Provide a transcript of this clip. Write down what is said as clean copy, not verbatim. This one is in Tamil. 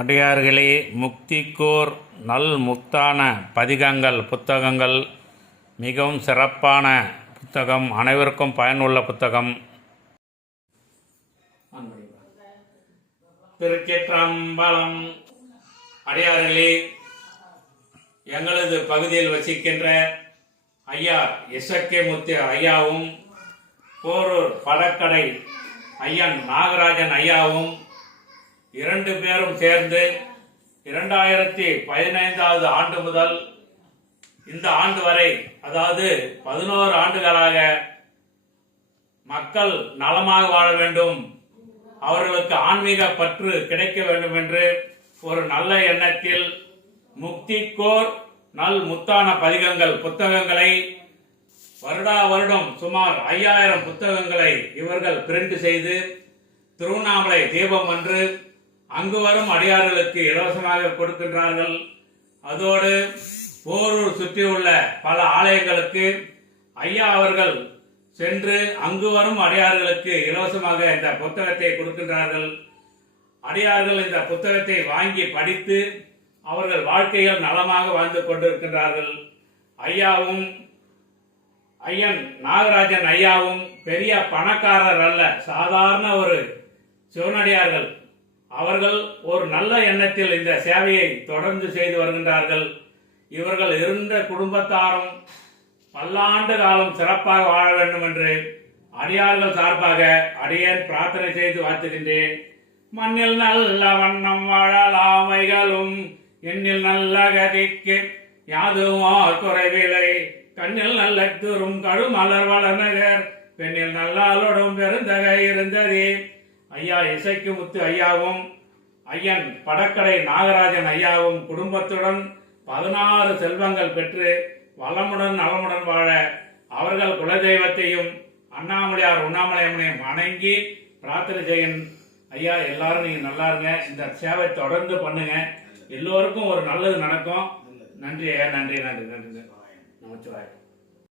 அடியார்களே, முக்திக்கோர் நல் முத்தான பதிகங்கள் புத்தகங்கள் மிகவும் சிறப்பான புத்தகம், அனைவருக்கும் பயனுள்ள புத்தகம். திருச்சிற்றம்பலம். அடியார்களே, எங்களது பகுதியில் வசிக்கின்ற ஐயா எஸ்கே முத்து ஐயாவும் போரூர் பழக்கடை ஐயன் நாகராஜன் ஐயாவும் இரண்டு பேரும் சேர்ந்து 2015 ஆண்டு முதல் இந்த ஆண்டு வரை, அதாவது 11 ஆண்டுகளாக மக்கள் நலமாக வாழ வேண்டும், அவர்களுக்கு ஆன்மீக பற்று கிடைக்க வேண்டும் என்று ஒரு நல்ல எண்ணத்தில் முக்திக்கோர் நல் முத்தான பதிகங்கள் புத்தகங்களை வருடா வருடம் சுமார் 5000 புத்தகங்களை இவர்கள் பிரிண்ட் செய்து திருவண்ணாமலை தீபம் அன்று அங்கு வரும் அடியார்களுக்கு இலவசமாக கொடுக்கின்றார்கள். அதோடு போரூர் சுற்றியுள்ள பல ஆலயங்களுக்கு ஐயா அவர்கள் சென்று அங்கு வரும் அடியார்களுக்கு இலவசமாக இந்த புத்தகத்தை கொடுக்கின்றார்கள். அடியார்கள் இந்த புத்தகத்தை வாங்கி படித்து அவர்கள் வாழ்க்கையில் நலமாக வாழ்ந்து கொண்டிருக்கின்றார்கள். ஐயாவும் ஐயன் நாகராஜன் ஐயாவும் பெரிய பணக்காரர் அல்ல, சாதாரண ஒரு சிவனடியார்கள். அவர்கள் ஒரு நல்ல எண்ணத்தில் இந்த சேவையை தொடர்ந்து செய்து வருகின்றார்கள். இவர்கள் இருந்த குடும்பத்தாரும் பல்லாண்டு காலம் சிறப்பாக வாழ வேண்டும் என்று அடியார்கள் சார்பாக அடியேன் பிரார்த்தனை செய்து வாழ்த்துகின்றேன். மண்ணில் நல்ல வண்ணம் வாழலாமைகளும் எண்ணில் நல்ல கதிக்கு யாதுமோ குறைவில்லை, கண்ணில் நல்ல துரும் கடுமலர் வளநகர் பெண்ணில் நல்லாளோடும் பெருந்தகை இருந்ததே. ஐயா எஸ்கே முத்து ஐயாவும் ஐயன் படக்கடை நாகராஜன் ஐயாவும் குடும்பத்துடன் 16 செல்வங்கள் பெற்று வளமுடன் நலமுடன் வாழ அவர்கள் குலதெய்வத்தையும் அண்ணாமலையார் உண்ணாமலையம்மனையும் வணங்கி பிரார்த்தனை செய்யும். ஐயா, எல்லாரும் நீங்க நல்லா இருங்க, இந்த சேவை தொடர்ந்து பண்ணுங்க, எல்லோருக்கும் ஒரு நல்லது நடக்கும். நன்றி ஐயா, நன்றி நன்றி நன்றி. நமச்சிவாயம்.